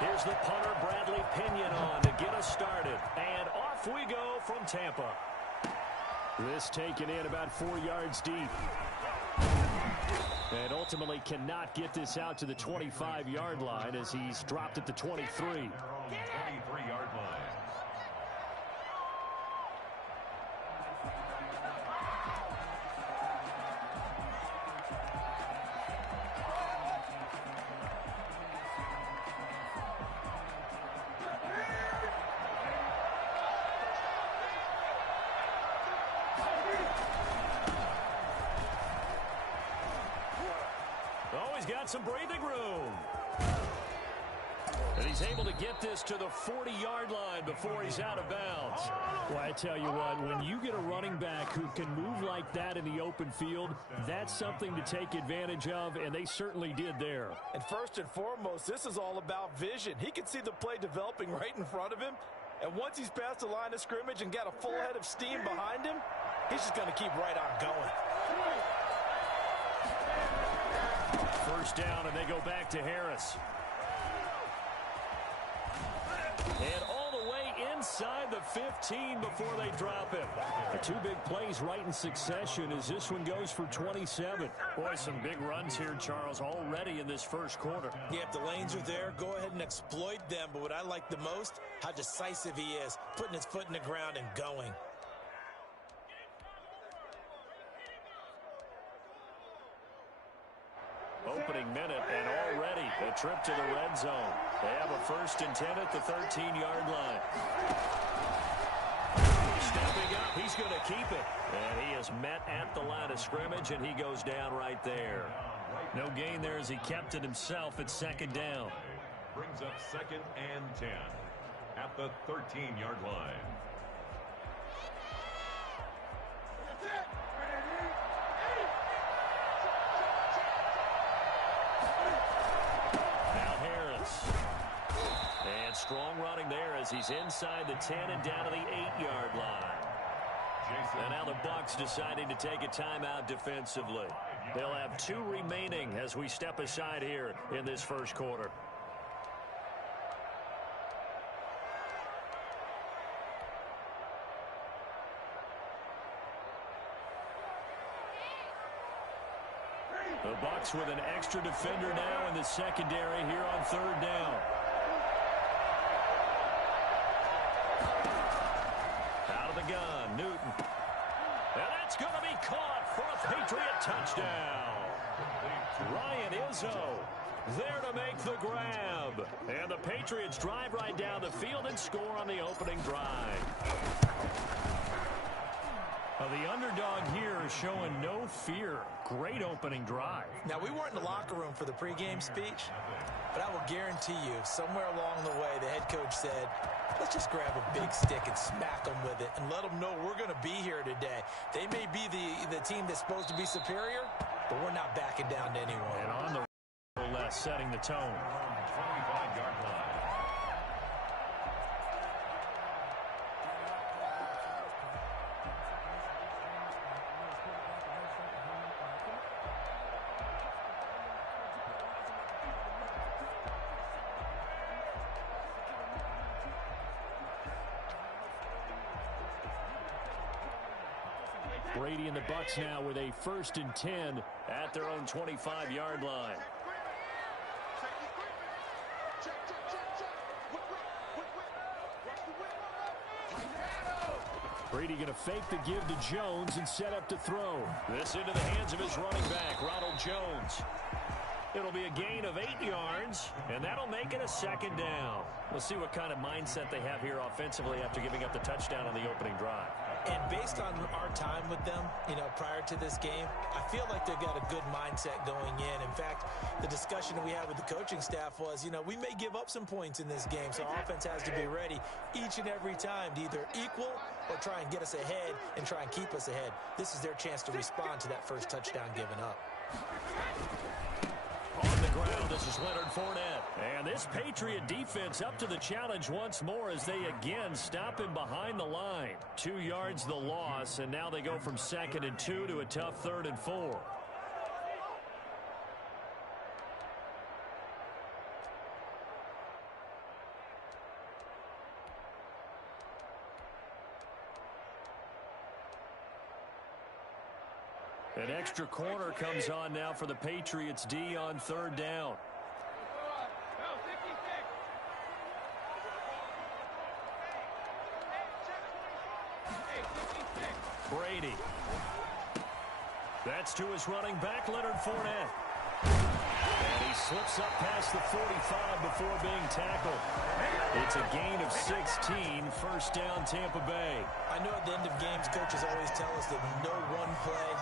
Here's the punter, Bradley Pinion, on to get us started. And off we go from Tampa. This taken in about 4 yards deep. And ultimately cannot get this out to the 25-yard line as he's dropped at the 23. 23-yard line. Some breathing room. And he's able to get this to the 40-yard line before he's out of bounds. Well, I tell you what, when you get a running back who can move like that in the open field, that's something to take advantage of, and they certainly did there. And first and foremost, this is all about vision. He can see the play developing right in front of him, and once he's past the line of scrimmage and got a full head of steam behind him, he's just going to keep right on going. First down, and they go back to Harris. And all the way inside the 15 before they drop him. The two big plays right in succession as this one goes for 27. Boy, some big runs here, Charles, already in this first quarter. Yeah, if the lanes are there, go ahead and exploit them. But what I like the most, how decisive he is, putting his foot in the ground and going. Opening minute, and already a trip to the red zone. They have a 1st and 10 at the 13-yard line. Stepping up, he's going to keep it. And he is met at the line of scrimmage, and he goes down right there. No gain there as he kept it himself at 2nd down. Brings up 2nd and 10 at the 13-yard line. Strong running there as he's inside the 10 and down to the 8-yard line. And now the Bucs deciding to take a timeout defensively. They'll have 2 remaining as we step aside here in this first quarter. The Bucs with an extra defender now in the secondary here on 3rd down. Gun, Newton. And that's going to be caught for a Patriot touchdown. Ryan Izzo there to make the grab. And the Patriots drive right down the field and score on the opening drive. The underdog here is showing no fear. Great opening drive. Now, we weren't in the locker room for the pregame speech, but I will guarantee you, somewhere along the way, the head coach said, let's just grab a big stick and smack them with it and let them know we're going to be here today. They may be the team that's supposed to be superior, but we're not backing down to anyone. And on the less, setting the tone. 25-yard line. Brady and the Bucs now with a 1st and 10 at their own 25-yard line. Brady going to fake the give to Jones and set up to throw. This into the hands of his running back, Ronald Jones. It'll be a gain of 8 yards, and that'll make it a 2nd down. We'll see what kind of mindset they have here offensively after giving up the touchdown on the opening drive. And based on our time with them, prior to this game, I feel like they've got a good mindset going in. In fact, the discussion that we had with the coaching staff was, we may give up some points in this game, so our offense has to be ready each and every time to either equal or try and get us ahead and try and keep us ahead. This is their chance to respond to that first touchdown given up. On the ground, this is Leonard Fournette. And this Patriot defense up to the challenge once more as they again stop him behind the line. 2 yards the loss, and now they go from 2nd and 2 to a tough 3rd and 4. An extra corner comes on now for the Patriots D on third down. Brady. That's to his running back, Leonard Fournette. And he slips up past the 45 before being tackled. It's a gain of 16, first down Tampa Bay. I know at the end of games, coaches always tell us that no one play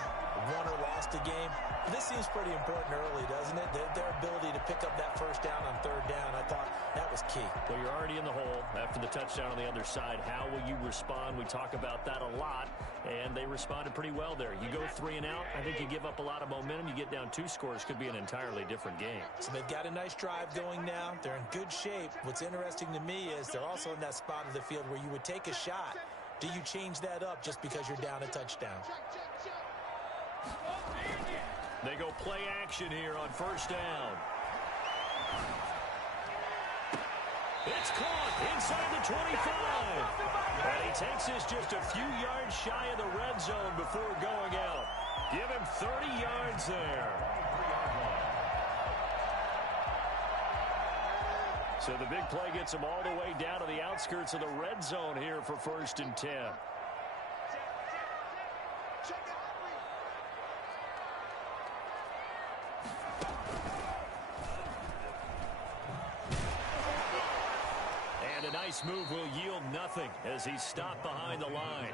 won or lost a game. This seems pretty important early, doesn't it? Their ability to pick up that first down on third down, I thought that was key. Well, you're already in the hole after the touchdown on the other side. How will you respond? We talk about that a lot, and they responded pretty well there. You go 3 and out, I think you give up a lot of momentum. You get down 2 scores, could be an entirely different game. So they've got a nice drive going now. They're in good shape. What's interesting to me is they're also in that spot of the field where you would take a shot. Do you change that up just because you're down a touchdown? They go play action here on first down. It's caught inside the 25. And he takes this just a few yards shy of the red zone before going out. Give him 30 yards there. So the big play gets him all the way down to the outskirts of the red zone here for first and 10. And a nice move will yield nothing as he's stopped behind the line.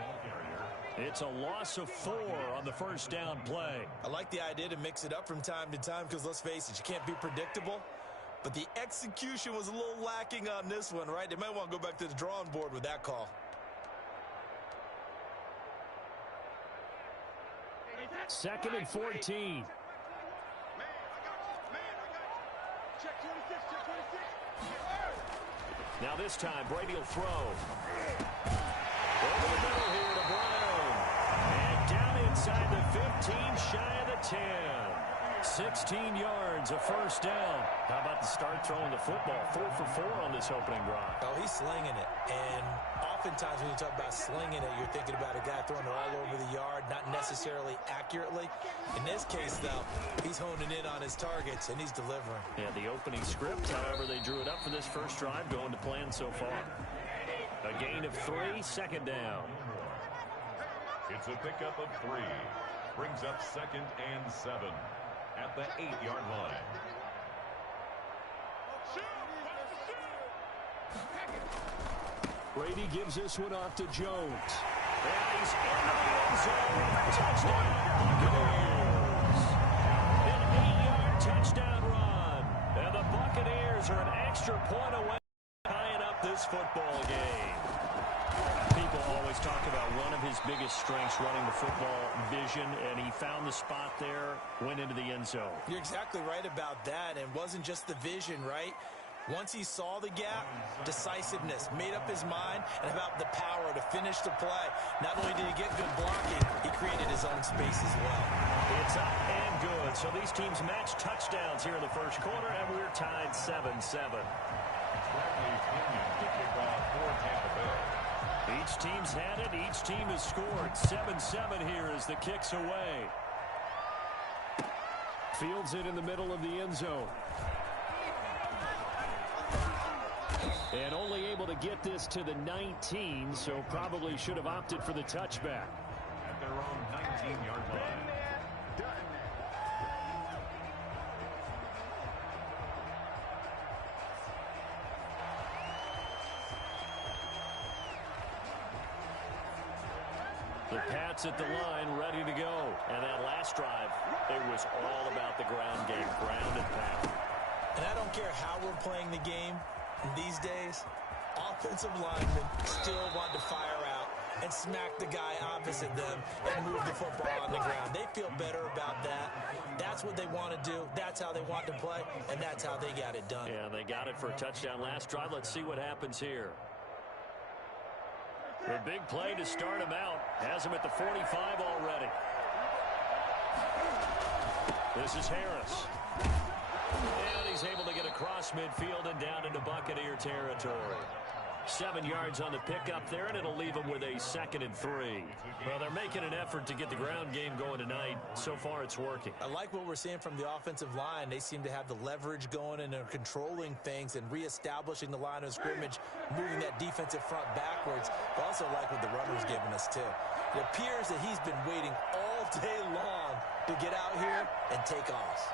It's a loss of 4 on the first down play. I like the idea to mix it up from time to time because, let's face it, you can't be predictable. But the execution was a little lacking on this one, right? They might want to go back to the drawing board with that call. Second and 14. Now this time, Brady will throw. Over the middle here to Brown. And down inside the 15, shy of the 10. 16 yards, a first down. How about the start throwing the football? 4 for 4 on this opening drive. Oh, he's slinging it. And oftentimes when you talk about slinging it, you're thinking about a guy throwing it all over the yard, not necessarily accurately. In this case, though, he's honing in on his targets, and he's delivering. Yeah, the opening script, however, they drew it up for this first drive, going to plan so far. A gain of 3, second down. It's a pickup of 3. Brings up second and 7. At the 8-yard line. Brady gives this one off to Jones. And he's into the end zone. Touchdown, Buccaneers. An 8-yard touchdown run. And the Buccaneers are an extra point away tying up this football game. People always talk about one of his biggest strengths running the football, vision, and he found the spot there, went into the end zone. You're exactly right about that, and it wasn't just the vision, right? Once he saw the gap, decisiveness, made up his mind, and about the power to finish the play. Not only did he get good blocking, he created his own space as well. It's up and good. So these teams match touchdowns here in the first quarter, and we're tied 7-7. Each team's had it. Each team has scored. 7-7 here as the kick's away. Fields it in the middle of the end zone. And only able to get this to the 19, so probably should have opted for the touchback. At their own 19-yard line. The Pats at the line, ready to go. And that last drive, it was all about the ground game, ground and pound. And I don't care how we're playing the game these days, offensive linemen still want to fire out and smack the guy opposite them and move the football on the ground. They feel better about that. That's what they want to do. That's how they want to play, and that's how they got it done. Yeah, they got it for a touchdown last drive. Let's see what happens here. The big play to start him out. Has him at the 45 already. This is Harris. And he's able to get across midfield and down into Buccaneer territory. 7 yards on the pickup there, and it'll leave them with a 2nd and 3. Well, they're making an effort to get the ground game going tonight. So far, it's working. I like what we're seeing from the offensive line. They seem to have the leverage going, and they're controlling things and reestablishing the line of scrimmage, moving that defensive front backwards. I also like what the runner's giving us, too. It appears that he's been waiting all day long to get out here and take off.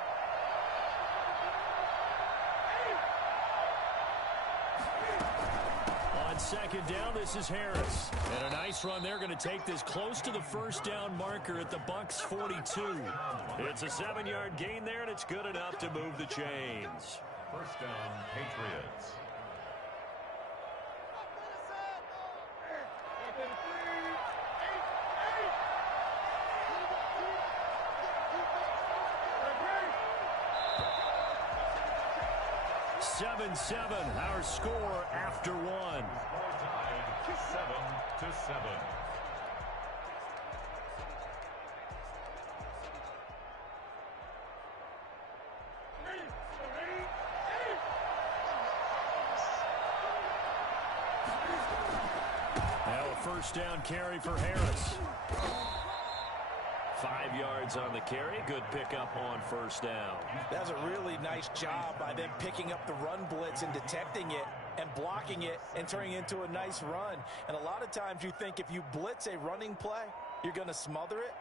On 2nd down, this is Harris. And a nice run. They're going to take this close to the 1st down marker at the Bucs 42. It's a 7-yard gain there, and it's good enough to move the chains. 1st down, Patriots. Our score after 1. Score tied 7-7. Now a 1st down carry for Harris. 5 yards on the carry. Good pickup on 1st down. That's a really nice job by them picking up the run blitz and detecting it and blocking it and turning it into a nice run. And a lot of times you think if you blitz a running play, you're going to smother it.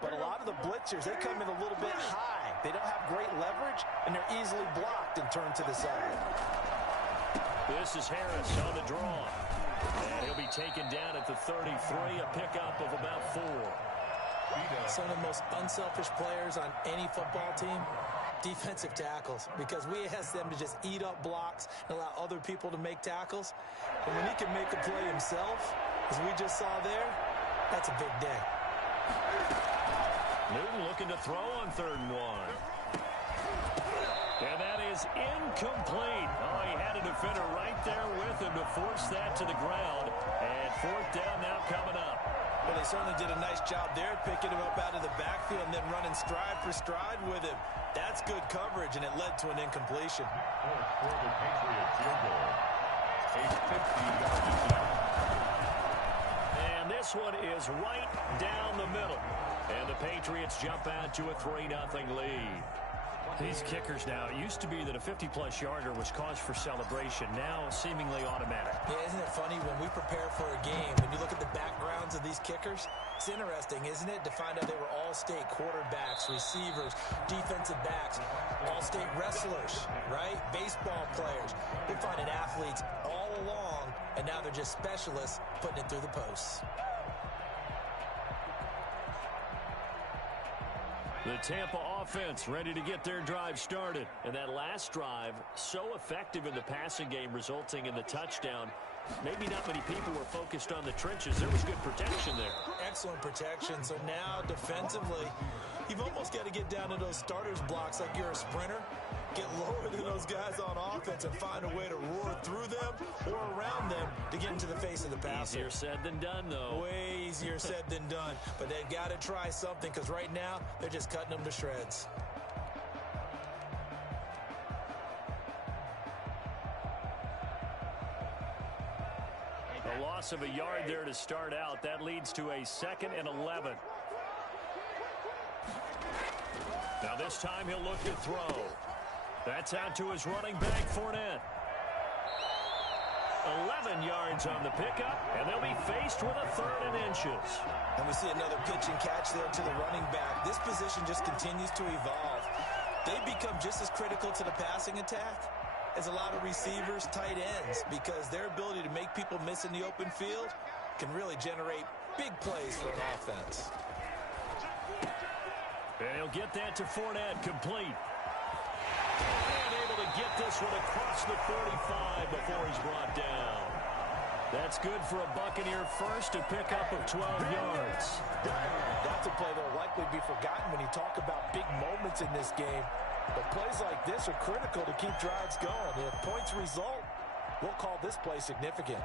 But a lot of the blitzers, they come in a little bit high. They don't have great leverage, and they're easily blocked and turned to the side. This is Harris on the draw. And he'll be taken down at the 33, a pickup of about 4. Some of the most unselfish players on any football team, defensive tackles, because we ask them to just eat up blocks and allow other people to make tackles. And when he can make a play himself, as we just saw there, that's a big day. Newton looking to throw on 3rd and 1. And that is incomplete. Oh, he had a defender right there with him to force that to the ground. And 4th down now coming up. Well, they certainly did a nice job there, picking him up out of the backfield and then running stride for stride with him. That's good coverage, and it led to an incompletion. For the Patriot field goal. A 50-yard attempt. And this one is right down the middle. And the Patriots jump out to a 3-0 lead. These kickers now, it used to be that a 50-plus yarder was cause for celebration. Now, seemingly automatic. Yeah, isn't it funny when we prepare for a game, when you look at the backgrounds of these kickers, it's interesting, isn't it, to find out they were all-state quarterbacks, receivers, defensive backs, all-state wrestlers, right? Baseball players. We're finding athletes all along, and now they're just specialists putting it through the posts. The Tampa offense ready to get their drive started. And that last drive, so effective in the passing game, resulting in the touchdown. Maybe not many people were focused on the trenches. There was good protection there. Excellent protection. So now, defensively, you've almost got to get down to those starters blocks like you're a sprinter. Get lower than those guys on offense and find a way to roar through them or around them to get into the face of the passer. Easier said than done, though. Way easier said than done. But they've got to try something because right now they're just cutting them to shreds. A loss of a yard there to start out. That leads to a 2nd and 11. Now this time he'll look to throw. That's out to his running back, Fournette. 11 yards on the pickup, and they'll be faced with a 3rd and inches. And we see another pitch and catch there to the running back. This position just continues to evolve. They become just as critical to the passing attack as a lot of receivers, tight ends, because their ability to make people miss in the open field can really generate big plays for an offense. And he'll get that to Fournette, complete. And able to get this one across the 45 before he's brought down. That's good for a Buccaneer first, a pickup of 12 yards. That's a play that will likely be forgotten when you talk about big moments in this game. But plays like this are critical to keep drives going. And if points result, we'll call this play significant.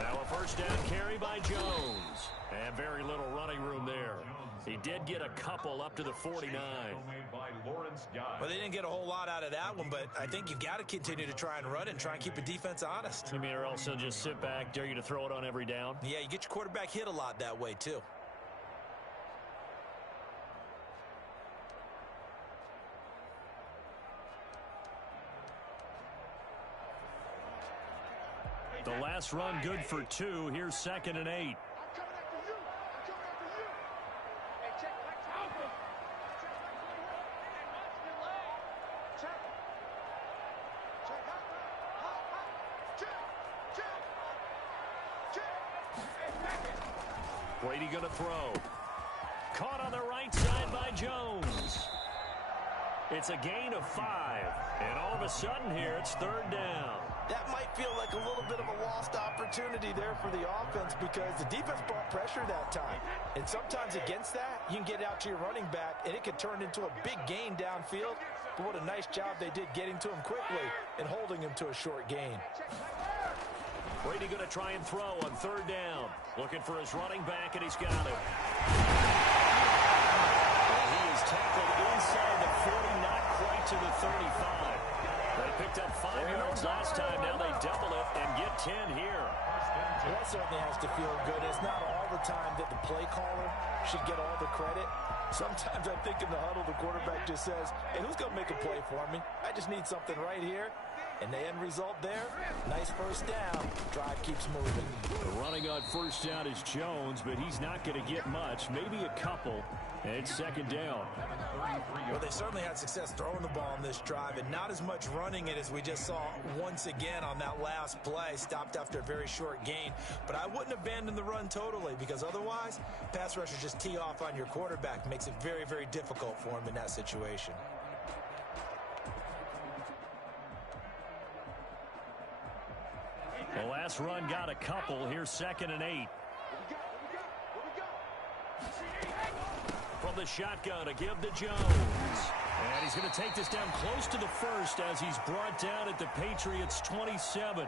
Now a first down carry by Jones. And very little running room there. He did get a couple up to the 49. Well, they didn't get a whole lot out of that one, but I think you've got to continue to try and run and try and keep the defense honest. You mean, or else they'll just sit back, dare you to throw it on every down? Yeah, you get your quarterback hit a lot that way, too. The last run good for 2. Here's 2nd and 8. Brady going to throw. Caught on the right side by Jones. It's a gain of 5. And all of a sudden here, it's 3rd down. That might feel like a little bit of a lost opportunity there for the offense because the defense brought pressure that time. And sometimes against that, you can get out to your running back, and it can turn into a big gain downfield. But what a nice job they did getting to him quickly and holding him to a short gain. Brady going to try and throw on 3rd down. Looking for his running back, and he's got him. He is tackled inside the 40, not quite to the 35. They picked up 5 yards last time. Now they double it and get 10 here. Well, that certainly has to feel good. It's not all the time that the play caller should get all the credit. Sometimes I think in the huddle, the quarterback just says, hey, who's going to make a play for me? I just need something right here. And the end result there, nice first down. Drive keeps moving. Running on 1st down is Jones, but he's not going to get much, maybe a couple. And it's 2nd down. Well, they certainly had success throwing the ball on this drive and not as much running it as we just saw once again on that last play. Stopped after a very short gain. But I wouldn't abandon the run totally because otherwise, pass rushers just tee off on your quarterback. Makes it very, very difficult for him in that situation. The last run got a couple. Here's 2nd and 8. From the shotgun to give to Jones. And he's going to take this down close to the 1st as he's brought down at the Patriots' 27.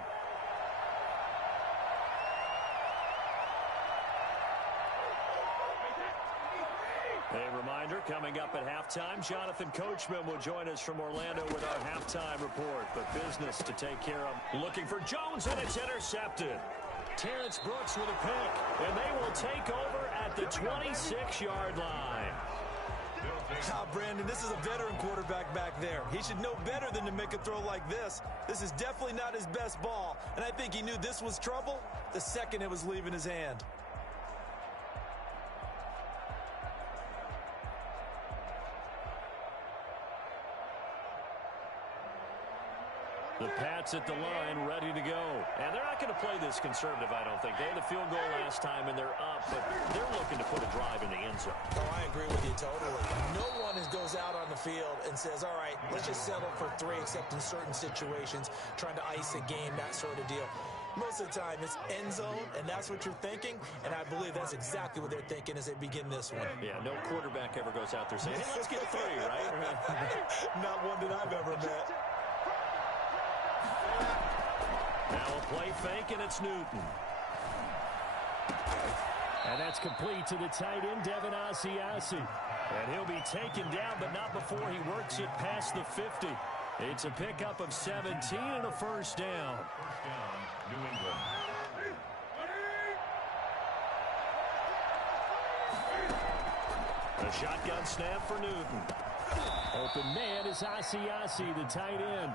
A reminder, coming up at halftime, Jonathan Coachman will join us from Orlando with our halftime report. But business to take care of. Looking for Jones, and it's intercepted. Terrence Brooks with a pick, and they will take over at the 26-yard line. Brandon, this is a veteran quarterback back there. He should know better than to make a throw like this. This is definitely not his best ball, and I think he knew this was trouble the second it was leaving his hand. The Pats at the line, ready to go. And they're not going to play this conservative, I don't think. They had the field goal last time, and they're up, but they're looking to put a drive in the end zone. Oh, I agree with you totally. No one goes out on the field and says, all right, let's just settle for 3, except in certain situations, trying to ice a game, that sort of deal. Most of the time, it's end zone, and that's what you're thinking, and I believe that's exactly what they're thinking as they begin this one. Yeah, no quarterback ever goes out there saying, hey, let's get 3, right? Not one that I've ever met. Now a play fake, and it's Newton. And that's complete to the tight end, Devin Asiasi. And he'll be taken down, but not before he works it past the 50. It's a pickup of 17 and a 1st down. New England. A shotgun snap for Newton. Open man is Asiasi, the tight end.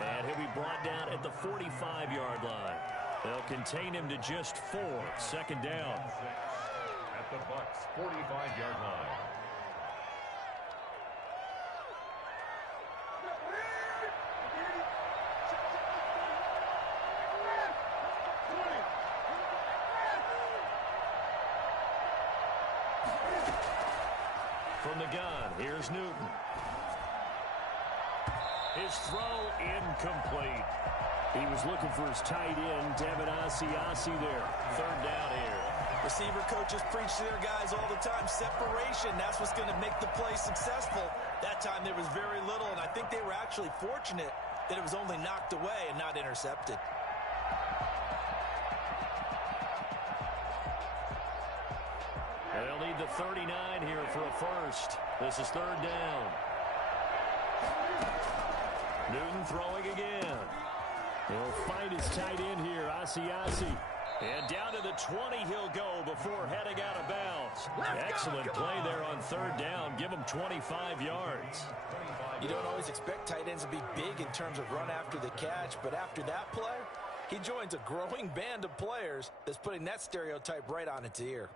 And he'll be brought down at the 45-yard line. They'll contain him to just 4. 2nd down. At the Bucs' 45-yard line. From the gun, here's Newton. His throw incomplete. He was looking for his tight end, Devin Asiasi there. 3rd down here. Receiver coaches preach to their guys all the time. Separation, that's what's going to make the play successful. That time there was very little, and I think they were actually fortunate that it was only knocked away and not intercepted. They'll need the 39 here for a first. This is third down. Newton throwing again. He'll find his tight end here, Asiasi. And down to the 20 he'll go before heading out of bounds. Excellent play there on third down. Give him 25 yards. You don't always expect tight ends to be big in terms of run after the catch, but after that play, he joins a growing band of players that's putting that stereotype right on its ear.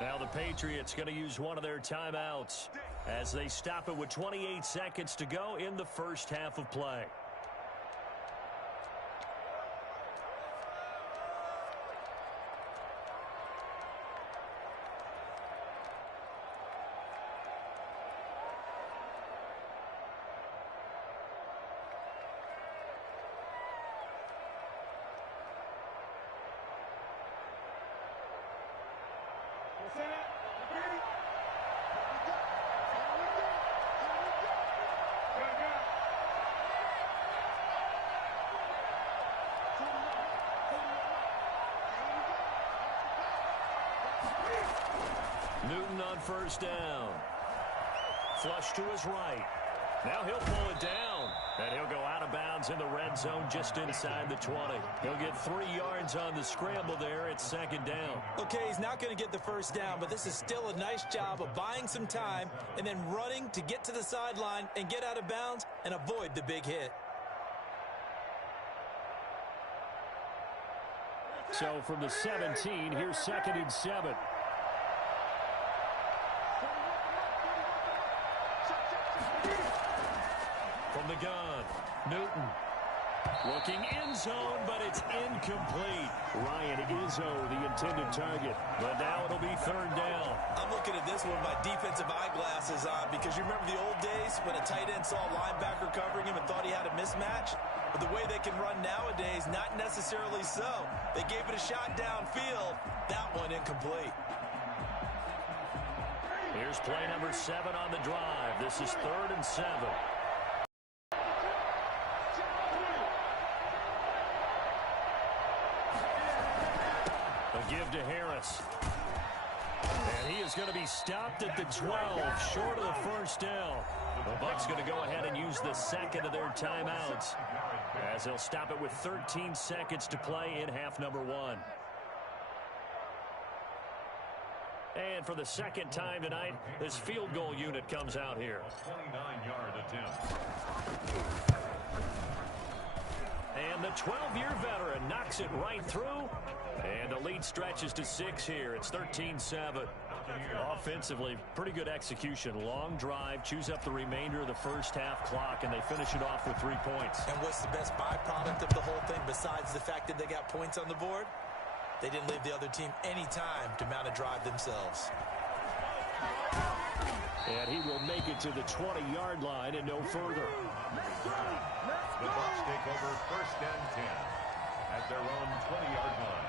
Now the Patriots going to use one of their timeouts as they stop it with 28 seconds to go in the first half of play. Newton on first down. Flush to his right. Now he'll pull it down. And he'll go out of bounds in the red zone just inside the 20. He'll get 3 yards on the scramble there. It's second down. Okay, he's not going to get the first down, but this is still a nice job of buying some time and then running to get to the sideline and get out of bounds and avoid the big hit. So from the 17, here's 2nd and 7. From the gun, Newton looking end zone, but it's incomplete. Ryan Izzo, the intended target, but now it'll be third down. I'm looking at this one with my defensive eyeglasses on because you remember the old days when a tight end saw a linebacker covering him and thought he had a mismatch? But the way they can run nowadays, not necessarily so. They gave it a shot downfield. That one incomplete. Here's play number 7 on the drive. This is 3rd and 7. Give to Harris. And he is going to be stopped at the 12, short of the first down. The Bucs going to go ahead and use the second of their timeouts as they'll stop it with 13 seconds to play in half number 1. And for the second time tonight, this field goal unit comes out here. 29-yard attempt. And the 12-year veteran knocks it right through. And the lead stretches to 6 here. It's 13-7. Offensively, pretty good execution. Long drive, chews up the remainder of the first half clock, and they finish it off with 3 points. And what's the best byproduct of the whole thing besides the fact that they got points on the board? They didn't leave the other team any time to mount a drive themselves. And he will make it to the 20-yard line and no further. The Bucs take over 1st and 10 at their own 20-yard line.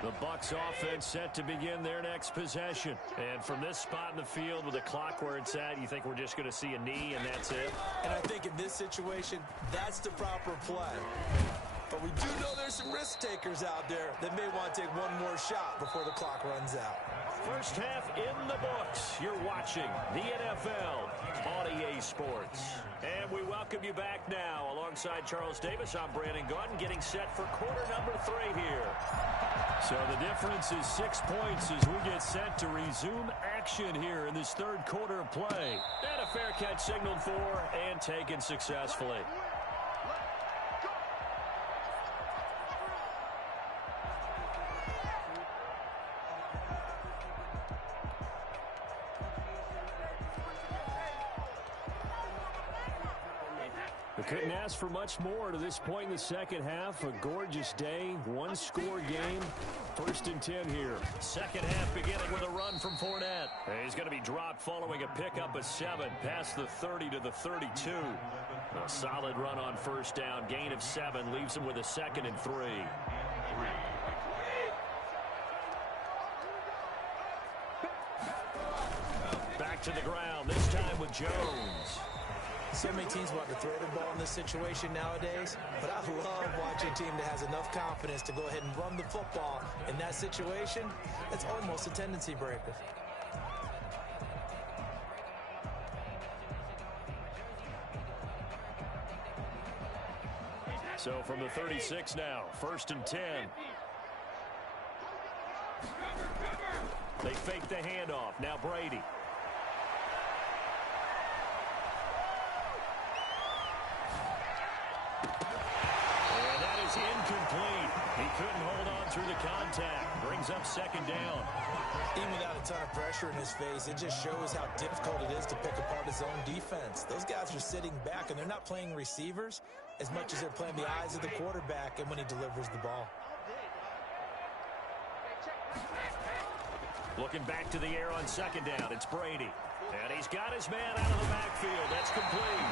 The Bucs offense set to begin their next possession. And from this spot in the field with the clock where it's at, you think we're just going to see a knee and that's it? And I think in this situation, that's the proper play. But we do know there's some risk takers out there that may want to take one more shot before the clock runs out. First half in the books. You're watching the NFL on EA Sports. And we welcome you back now. Alongside Charles Davis, I'm Brandon Gaudin, getting set for quarter number 3 here. So the difference is 6 points as we get set to resume action here in this third quarter of play. And a fair catch signaled for and taken successfully. We couldn't ask for much more to this point in the second half. A gorgeous day, one-score game. 1st and 10 here. Second half beginning with a run from Fournette. He's going to be dropped following a pickup of 7 past the 30 to the 32. A solid run on 1st down. Gain of 7 leaves him with a 2nd and 3. Back to the ground, this time with Jones. So many teams want to throw the ball in this situation nowadays, but I love watching a team that has enough confidence to go ahead and run the football in that situation. It's almost a tendency breaker. So from the 36 now, 1st and 10. They fake the handoff. Now Brady. And that is incomplete. He couldn't hold on through the contact. Brings up 2nd down. Even without a ton of pressure in his face, it just shows how difficult it is to pick apart his own defense. Those guys are sitting back, and they're not playing receivers as much as they're playing the eyes of the quarterback and when he delivers the ball. Looking back to the air on 2nd down, it's Brady. And he's got his man out of the backfield. That's complete.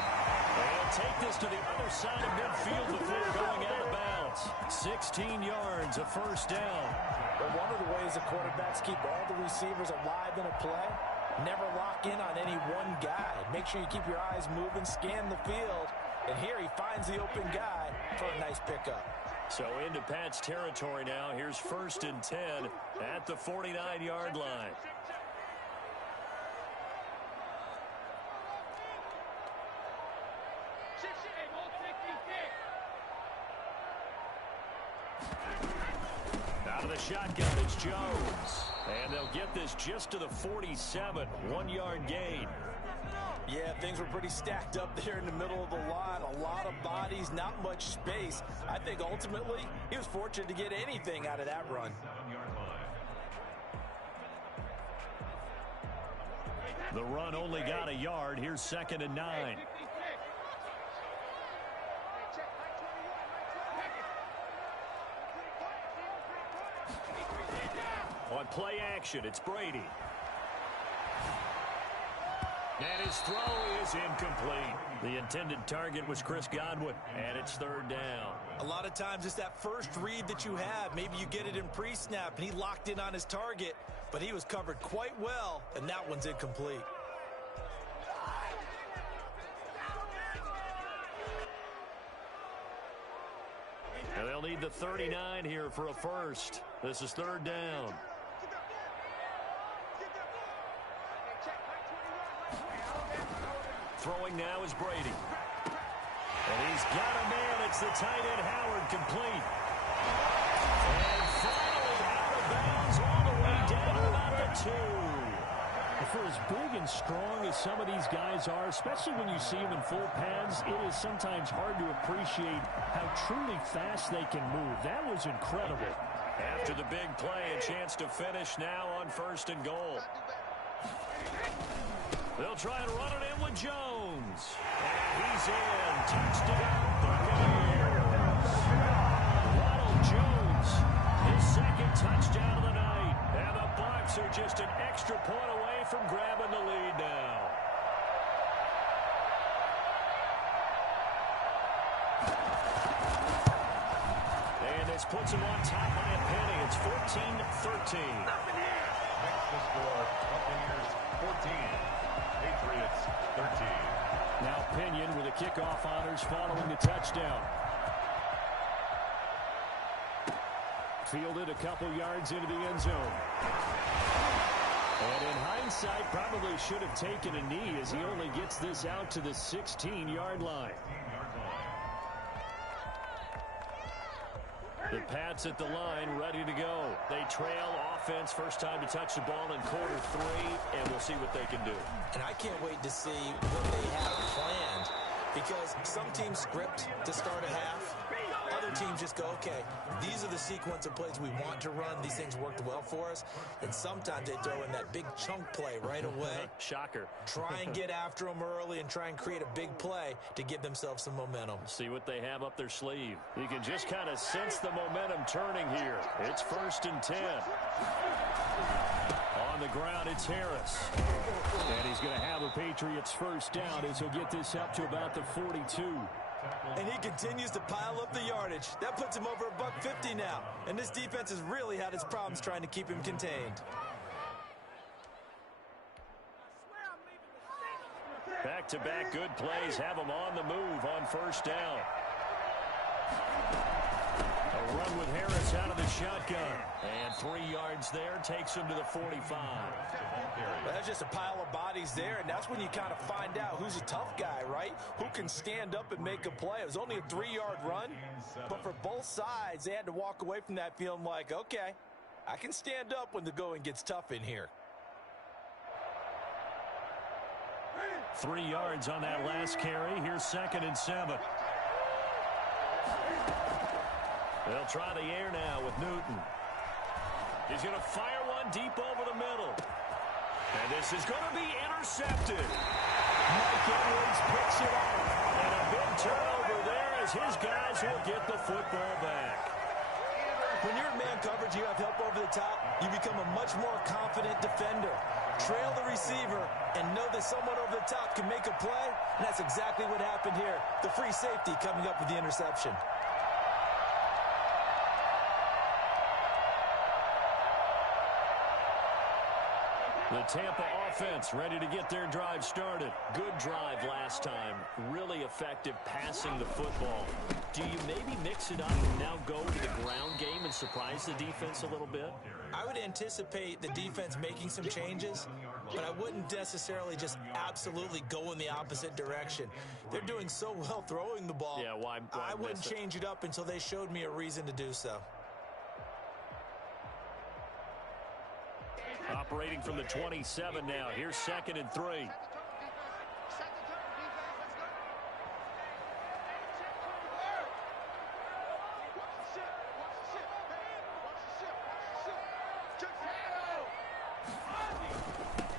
They'll take this to the other side of midfield before going out of bounds. 16 yards, a 1st down. But one of the ways the quarterbacks keep all the receivers alive in a play, never lock in on any one guy. Make sure you keep your eyes moving, scan the field. And here he finds the open guy for a nice pickup. So into Pat's territory now. Here's 1st and 10 at the 49-yard line. Out of the shotgun, it's Jones. And they'll get this just to the 47, 1-yard gain. Yeah, things were pretty stacked up there in the middle of the line. A lot of bodies, not much space. I think ultimately he was fortunate to get anything out of that run. The run only got a yard. Here's 2nd and 9. On play action, it's Brady. And his throw is incomplete. The intended target was Chris Godwin, and it's 3rd down. A lot of times it's that first read that you have. Maybe you get it in pre-snap, and he locked in on his target, but he was covered quite well, and that one's incomplete. And they'll need the 39 here for a first. This is 3rd down. Throwing now is Brady. And he's got a man. It's the tight end, Howard, complete. And finally out of bounds all the way down about the 2. For as big and strong as some of these guys are, especially when you see them in full pads, it is sometimes hard to appreciate how truly fast they can move. That was incredible. After the big play, a chance to finish now on 1st and goal. They'll try and run it in with Jones. And he's in. Touchdown, Buccaneers. Ronald Jones, his 2nd touchdown of the night. And the Bucs are just an extra point away from grabbing the lead now. And this puts them on top by a penny. It's 14-13. Next to score, Buccaneers 14. Patriots 13. Now Pinion with the kickoff honors following the touchdown. Fielded a couple yards into the end zone. And in hindsight, probably should have taken a knee as he only gets this out to the 16-yard line. The Pats at the line, ready to go. They trail offense, first time to touch the ball in quarter 3, and we'll see what they can do. And I can't wait to see what they have planned, because some teams script to start a half. Other teams just go, okay, these are the sequence of plays we want to run. These things worked well for us. And sometimes they throw in that big chunk play right away. Shocker. Try and get after them early and try and create a big play to give themselves some momentum. See what they have up their sleeve. You can just kind of sense the momentum turning here. It's 1st and 10. On the ground, it's Harris. And he's going to have a Patriots first down as he'll get this up to about the 42. And he continues to pile up the yardage. That puts him over $150 now. And this defense has really had its problems trying to keep him contained. Back-to-back good plays have him on the move on 1st down. A run with Harris out of the shotgun. And 3 yards there takes him to the 45. Well, that's just a pile of bodies there, and that's when you kind of find out who's a tough guy, right? Who can stand up and make a play. It was only a 3-yard run, but for both sides, they had to walk away from that feeling like, okay, I can stand up when the going gets tough in here. 3 yards on that last carry. Here's 2nd and 7. They'll try the air now with Newton. He's going to fire one deep over the middle. And this is going to be intercepted. Mike Edwards picks it up. And a big turnover there as his guys will get the football back. When you're in man coverage, you have help over the top, you become a much more confident defender. Trail the receiver and know that someone over the top can make a play, and that's exactly what happened here. The free safety coming up with the interception. The Tampa offense ready to get their drive started. Good drive last time. Really effective passing the football. Do you maybe mix it up and now go to the ground game and surprise the defense a little bit? I would anticipate the defense making some changes, but I wouldn't necessarily just absolutely go in the opposite direction. They're doing so well throwing the ball. Yeah, why I wouldn't change it up until they showed me a reason to do so. Operating from the 27 now. Here's 2nd and 3.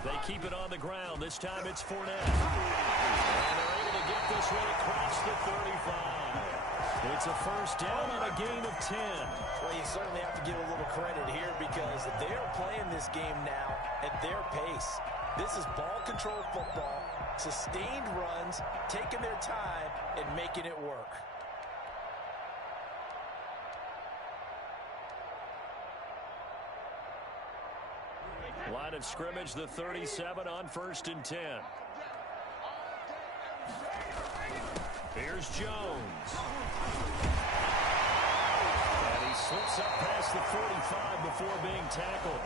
They keep it on the ground. This time it's Fournette. And they're able to get this one across the 35. It's a first down on a gain of 10. Well, you certainly have to give a little credit here because they're playing this game now at their pace. This is ball control football, sustained runs, taking their time, and making it work. Line of scrimmage, the 37 on 1st and 10. Here's Jones. And he slips up past the 45 before being tackled.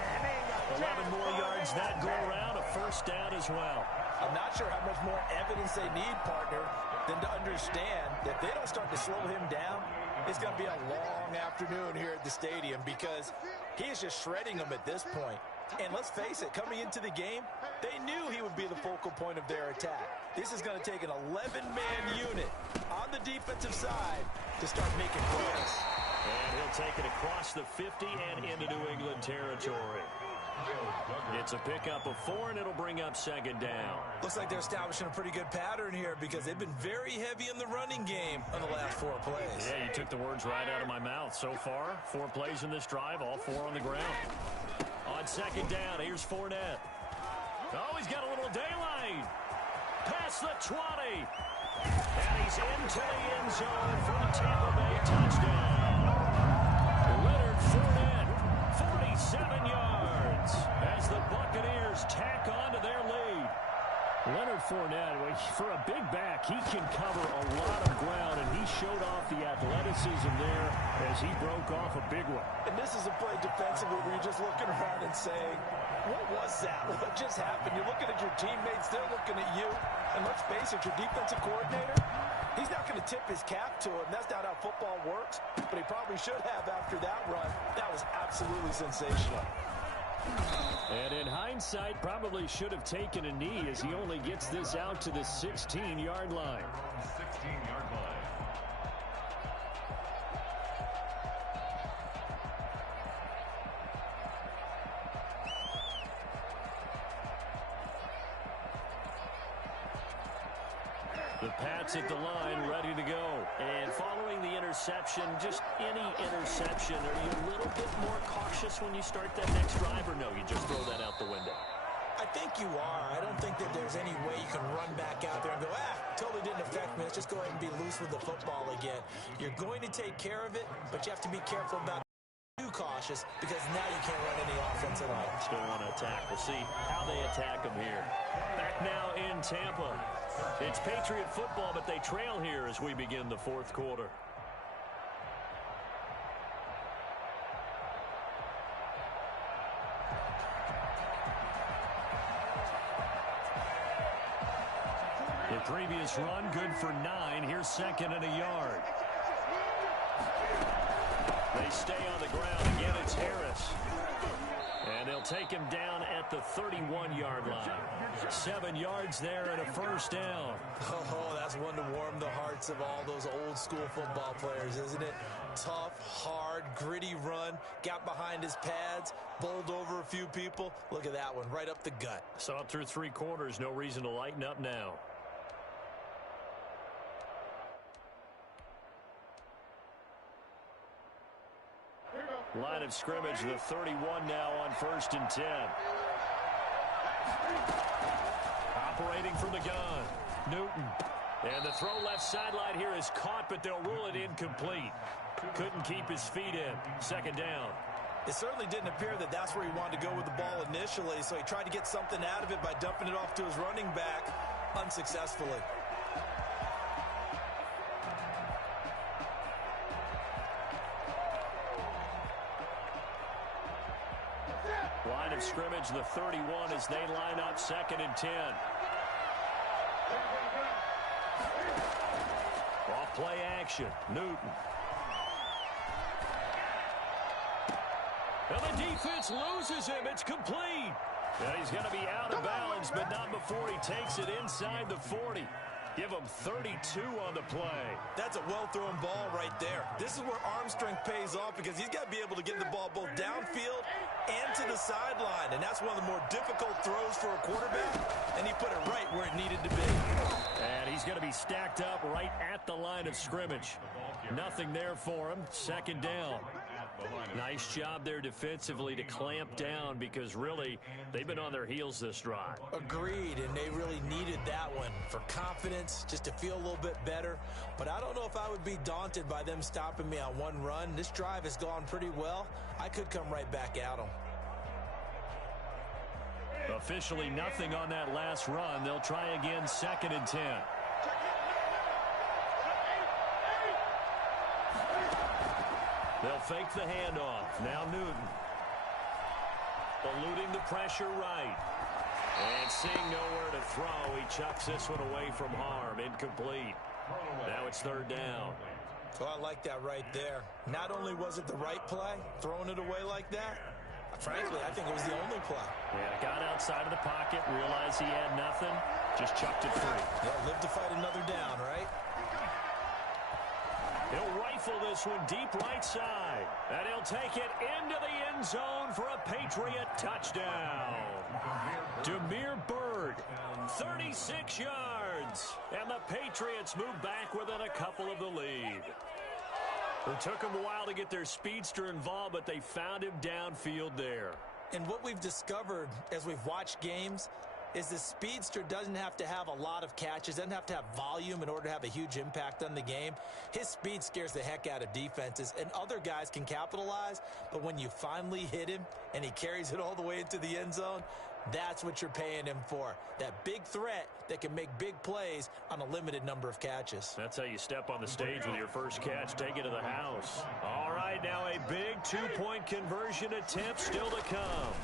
11 more yards that go around, a first down as well. I'm not sure how much more evidence they need, partner, than to understand that if they don't start to slow him down, it's going to be a long afternoon here at the stadium because he is just shredding them at this point. And let's face it, coming into the game, they knew he would be the focal point of their attack. This is going to take an 11-man unit on the defensive side to start making plays. And he'll take it across the 50 and into New England territory. It's a pickup of 4, and it'll bring up 2nd down. Looks like they're establishing a pretty good pattern here because they've been very heavy in the running game on the last 4 plays. Yeah, you took the words right out of my mouth. So far, 4 plays in this drive, all 4 on the ground. On 2nd down, here's Fournette. Oh, he's got a little daylight. Past the 20. And he's into the end zone for a Tampa Bay touchdown. Leonard Fournette, 47 yards as the Buccaneers tack on to their lead. Leonard Fournette, for a big back, he can cover a lot of ground, and he showed off the athleticism there as he broke off a big one. And this is a play defensively where you're just looking around and saying, what was that? What just happened? You're looking at your teammates, they're looking at you. And let's face it, your defensive coordinator, he's not going to tip his cap to him. That's not how football works, but he probably should have after that run. That was absolutely sensational. And in hindsight, probably should have taken a knee as he only gets this out to the 16-yard line. 16-yard line. The Pats at the line, ready to go. And following the interception, just any interception, are you a little bit more cautious when you start that next drive, or no, you just throw that out the window? I think you are. I don't think that there's any way you can run back out there and go, totally didn't affect me. Let's just go ahead and be loose with the football again. You're going to take care of it, but you have to be careful about too cautious because now you can't run any offense at all. Still want to attack. We'll see how they attack them here. Back now in Tampa. It's Patriot football, but they trail here as we begin the fourth quarter. The previous run, good for 9. Here's second and a yard. They stay on the ground. Again, it's Harris. And they'll take him down at the 31-yard line. 7 yards there and a first down. Oh, that's one to warm the hearts of all those old-school football players, isn't it? Tough, hard, gritty run. Got behind his pads, bowled over a few people. Look at that one, right up the gut. Saw it through 3 quarters. No reason to lighten up now. Line of scrimmage, the 31 now on 1st and 10. Operating from the gun, Newton. And the throw left sideline here is caught, but they'll rule it incomplete. Couldn't keep his feet in. Second down. It certainly didn't appear that that's where he wanted to go with the ball initially, so he tried to get something out of it by dumping it off to his running back unsuccessfully. Line of scrimmage, the 31 as they line up 2nd and 10. Off play action, Newton. And the defense loses him. It's complete. And he's going to be out of bounds, but not before he takes it inside the 40. Give him 32 on the play. That's a well-thrown ball right there. This is where arm strength pays off because he's got to be able to get the ball both downfield and to the sideline. And that's one of the more difficult throws for a quarterback. And he put it right where it needed to be. And he's going to be stacked up right at the line of scrimmage. Nothing there for him. 2nd down. Nice job there defensively to clamp down because really they've been on their heels this drive. Agreed, and they really needed that one for confidence, just to feel a little bit better. But I don't know if I would be daunted by them stopping me on one run. This drive has gone pretty well. I could come right back at them. Officially nothing on that last run. They'll try again 2nd and 10. They'll fake the handoff. Now Newton. Eluding the pressure right. And seeing nowhere to throw, he chucks this one away from harm. Incomplete. Now it's 3rd down. Oh, I like that right there. Not only was it the right play, throwing it away like that, frankly, I think it was the only play. Yeah, got outside of the pocket, realized he had nothing, just chucked it free. Yeah, live to fight another down, right? He'll rifle this one deep right side. And he'll take it into the end zone for a Patriot touchdown. Damiere Byrd, 36 yards. And the Patriots move back within a couple of the lead. It took them a while to get their speedster involved, but they found him downfield there. And what we've discovered as we've watched games is the speedster doesn't have to have a lot of catches, doesn't have to have volume in order to have a huge impact on the game. His speed scares the heck out of defenses, and other guys can capitalize, but when you finally hit him and he carries it all the way into the end zone, that's what you're paying him for. That big threat that can make big plays on a limited number of catches. That's how you step on the stage with your first catch. Take it to the house. All right, now a big two-point conversion attempt still to come.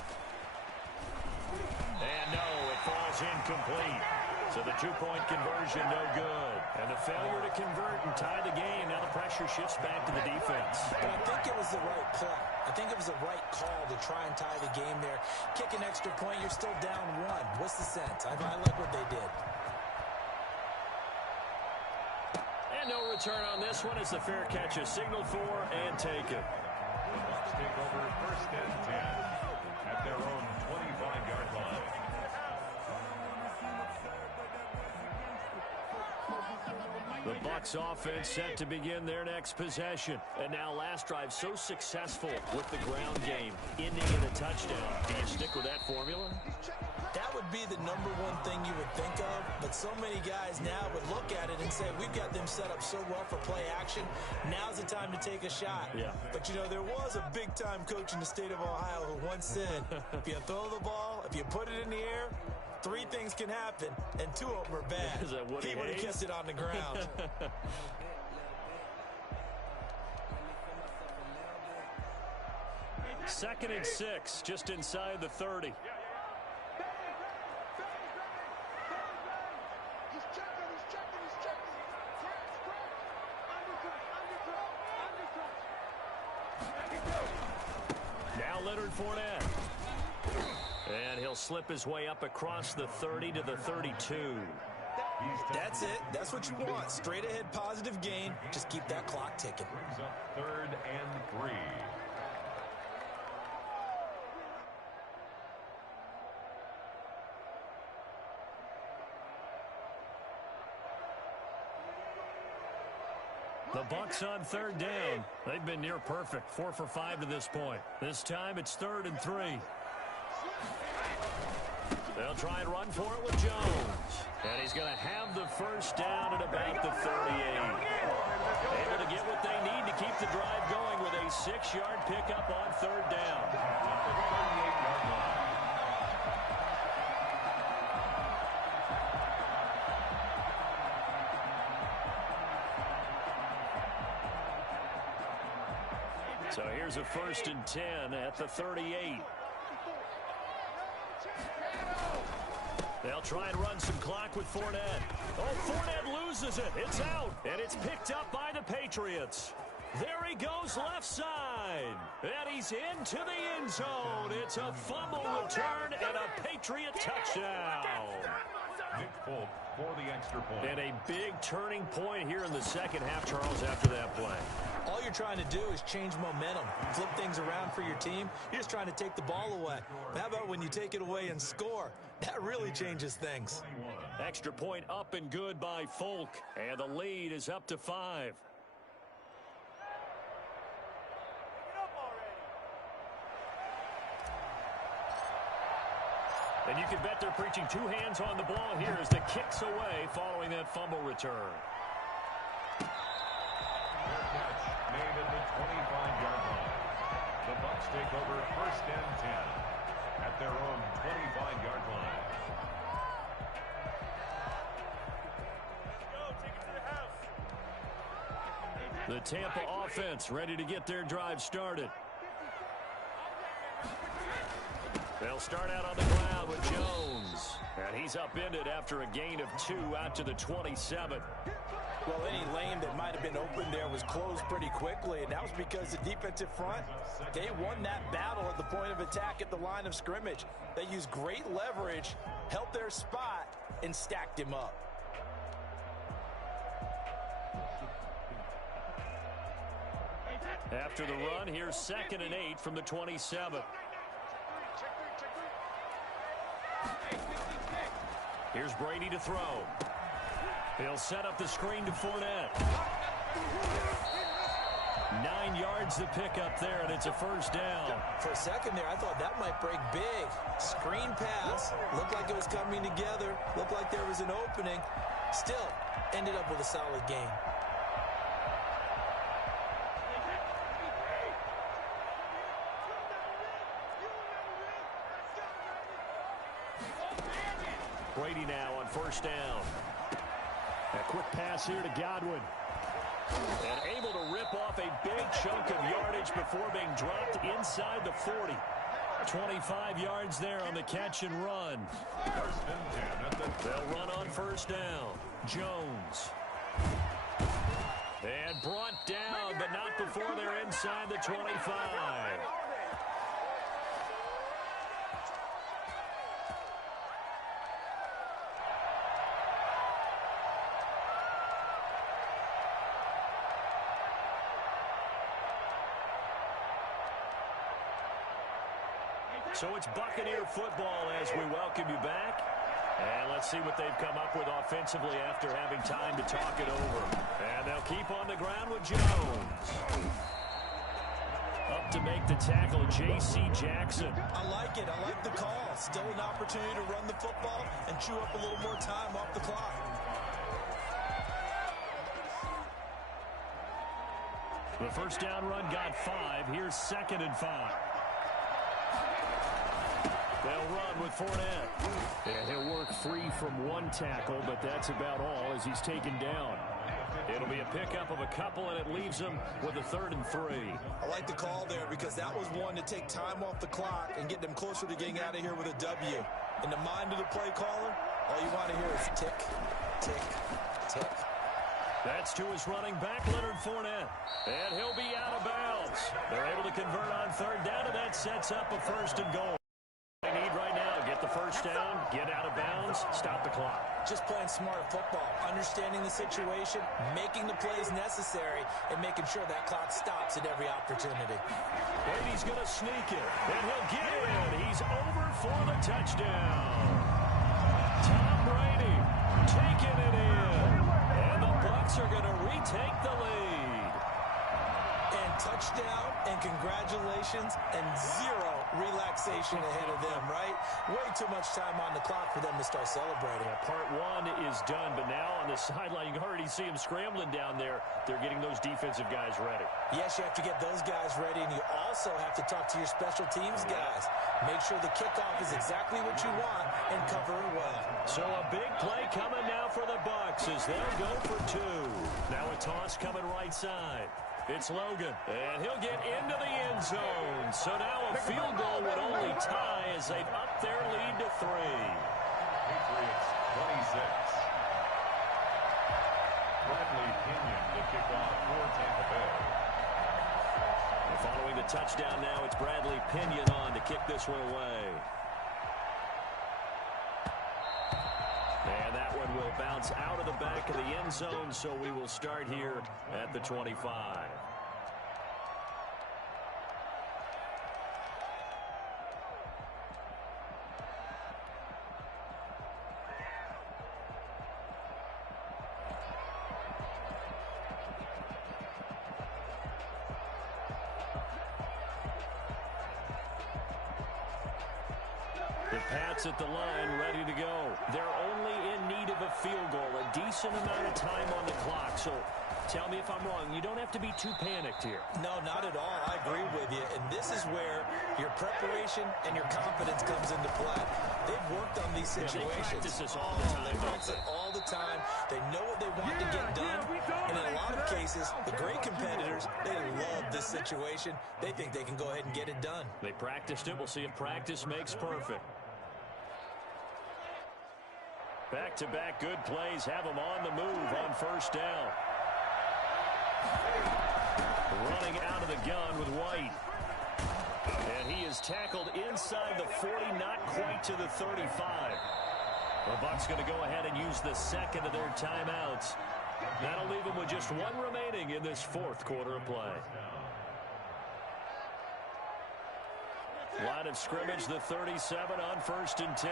And no, it falls incomplete. So the two-point conversion, no good. And the failure to convert and tie the game. Now the pressure shifts back to the defense. But I think it was the right play. I think it was the right call to try and tie the game there. Kick an extra point, you're still down 1. What's the sense? I like what they did. And no return on this one as the fair catch is signaled for and taken. Bucs take over 1st and 10 at their own 25-yard line. Bucs offense set to begin their next possession. And now last drive so successful with the ground game, ending in a touchdown. Do you stick with that formula? That would be the number one thing you would think of, but so many guys now would look at it and say, we've got them set up so well for play action. Now's the time to take a shot. Yeah. But, you know, there was a big-time coach in the state of Ohio who once said, if you throw the ball, if you put it in the air, 3 things can happen, and 2 of them are bad. Is that Woody He would have Hayes? kept it on the ground. Second and 6, just inside the 30. Now Leonard Fournette. And he'll slip his way up across the 30 to the 32. That's it. That's what you want. Straight ahead positive gain. Just keep that clock ticking. Brings up 3rd and 3. The Bucs on 3rd down. They've been near perfect, 4 for 5 to this point. This time it's 3rd and 3. They'll try and run for it with Jones. And he's going to have the first down at about the 38. Able to get what they need to keep the drive going with a 6-yard pickup on 3rd down. At the 38-yard line. So here's a 1st and 10 at the 38. They'll try and run some clock with Fournette. Oh, Fournette loses it. It's out, and it's picked up by the Patriots. There he goes left side, and he's into the end zone. It's a fumble return and a Patriot touchdown. Nick Folk for the extra point. And a big turning point here in the second half, Charles, after that play. All you're trying to do is change momentum, flip things around for your team. You're just trying to take the ball away. How about when you take it away and score? That really changes things. Extra point up and good by Folk, and the lead is up to 5. And you can bet they're preaching 2 hands on the ball here as the kick's away following that fumble return. Their catch made at the 25-yard line. The Bucs take over 1st and 10 at their own 25-yard line. The Tampa offense ready to get their drive started. They'll start out on the ground with Jones. And he's upended after a gain of 2 out to the 27. Well, any lane that might have been open there was closed pretty quickly, and that was because the defensive front, they won that battle at the point of attack at the line of scrimmage. They used great leverage, held their spot, and stacked him up. After the run, here's 2nd and 8 from the 27. Here's Brady to throw. He'll set up the screen to Fournette. 9 yards the pickup there, and it's a 1st down. For a second there, I thought that might break big. Screen pass. Looked like it was coming together. Looked like there was an opening. Still, ended up with a solid gain. Brady now on 1st down. A quick pass here to Godwin. And able to rip off a big chunk of yardage before being dropped inside the 40. 25 yards there on the catch and run. 1st and 10 at the... They'll run on 1st down. Jones. And brought down, but not before they're inside the 25. So it's Buccaneer football as we welcome you back. And let's see what they've come up with offensively after having time to talk it over. And they'll keep on the ground with Jones. Up to make the tackle, J.C. Jackson. I like it. I like the call. Still an opportunity to run the football and chew up a little more time off the clock. The first down run got 5. Here's 2nd and 5. They'll run with Fournette. And he'll work free from one tackle, but that's about all as he's taken down. It'll be a pickup of a couple, and it leaves him with a 3rd and 3. I like the call there because that was one to take time off the clock and get them closer to getting out of here with a W. In the mind of the play caller, all you want to hear is tick, tick, tick. That's to his running back, Leonard Fournette. And he'll be out of bounds. They're able to convert on 3rd down, and that sets up a 1st and goal. They need right now, get the first down, get out of bounds, stop the clock. Just playing smart football, understanding the situation, making the plays necessary, and making sure that clock stops at every opportunity. Brady's going to sneak it, and he'll get in. He's over for the touchdown. Tom Brady taking it in, and the Bucs are going to retake the lead. And touchdown, and congratulations, and 0 relaxation ahead of them, right? Way too much time on the clock for them to start celebrating. Yeah, part 1 is done, but now on the sideline, you can already see them scrambling down there. They're getting those defensive guys ready. Yes, you have to get those guys ready, and you also have to talk to your special teams guys. Make sure the kickoff is exactly what you want and cover it well. So a big play coming now for the Bucs as they'll go for 2. Now a toss coming right side. It's Logan, and he'll get into the end zone. So now a field goal would only tie as they've upped their lead to 3. Patriots 26. Bradley Pinion to kick off for Tampa Bay. And following the touchdown now, it's Bradley Pinion on to kick this one away. And that one will bounce out of the back of the end zone, so we will start here at the 25. The Pats at the line, ready to go. They're only in need of a field goal, a decent amount of time on the clock. So tell me if I'm wrong. You don't have to be too panicked here. No, not at all. I agree with you. And this is where your preparation and your confidence comes into play. They've worked on these situations. They practice this all the time. They practice it all the time. They know what they want to get done. And in a lot of cases, the great competitors, they love this situation. They think they can go ahead and get it done. They practiced it. We'll see if practice makes perfect. Back-to-back good plays have them on the move on 1st down. Running out of the gun with White. And he is tackled inside the 40, not quite to the 35. The Bucs going to go ahead and use the 2nd of their timeouts. That'll leave them with just 1 remaining in this 4th quarter of play. Line of scrimmage, the 37 on 1st and 10.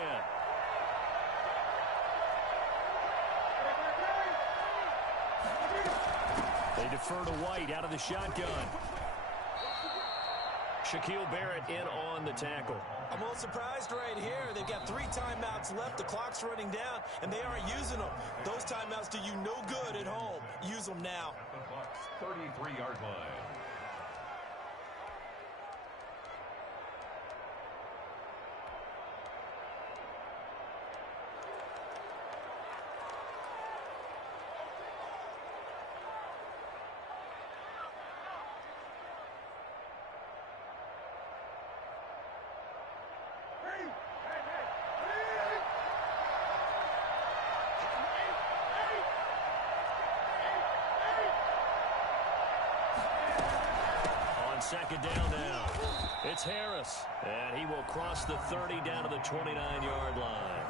They defer to White out of the shotgun. Shaquille Barrett in on the tackle. I'm a little surprised right here. They've got 3 timeouts left. The clock's running down, and they aren't using them. Those timeouts do you no good at home. Use them now. The Bucs 33-yard line. Second down now. It's Harris, and he will cross the 30 down to the 29-yard line.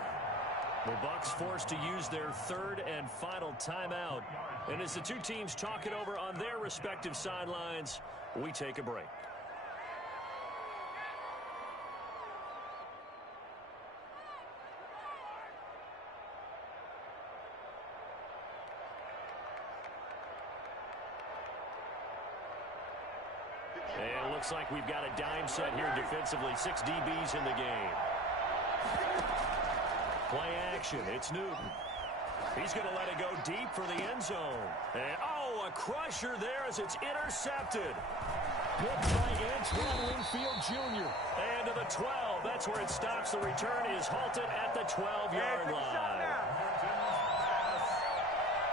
The Bucs forced to use their 3rd and final timeout. And as the two teams talk it over on their respective sidelines, we take a break. And it looks like we've got a dime set here defensively. 6 DBs in the game. Play action. It's Newton. He's going to let it go deep for the end zone. And, a crusher there as it's intercepted. Picked by Antoine Winfield Jr. And to the 12. That's where it stops. The return is halted at the 12-yard line.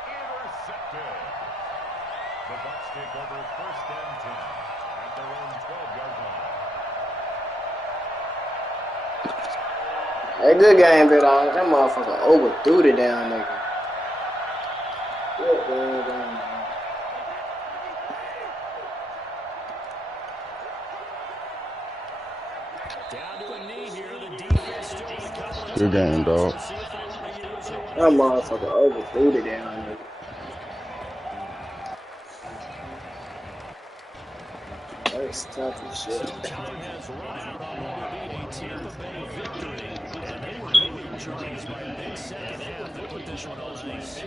Intercepted. The Bucs take over 1st and 10 at their own 12-yard line. Hey, good game, but that motherfucker overthrew the damn nigga. Good game. Down to a knee here. The defense still with a couple of Good game, dog. That motherfucker overthrew the damn nigga. That's tough as shit. Time has run out on what will be a Tampa Bay victory. And they were really charged by a big second half to put this one on ice.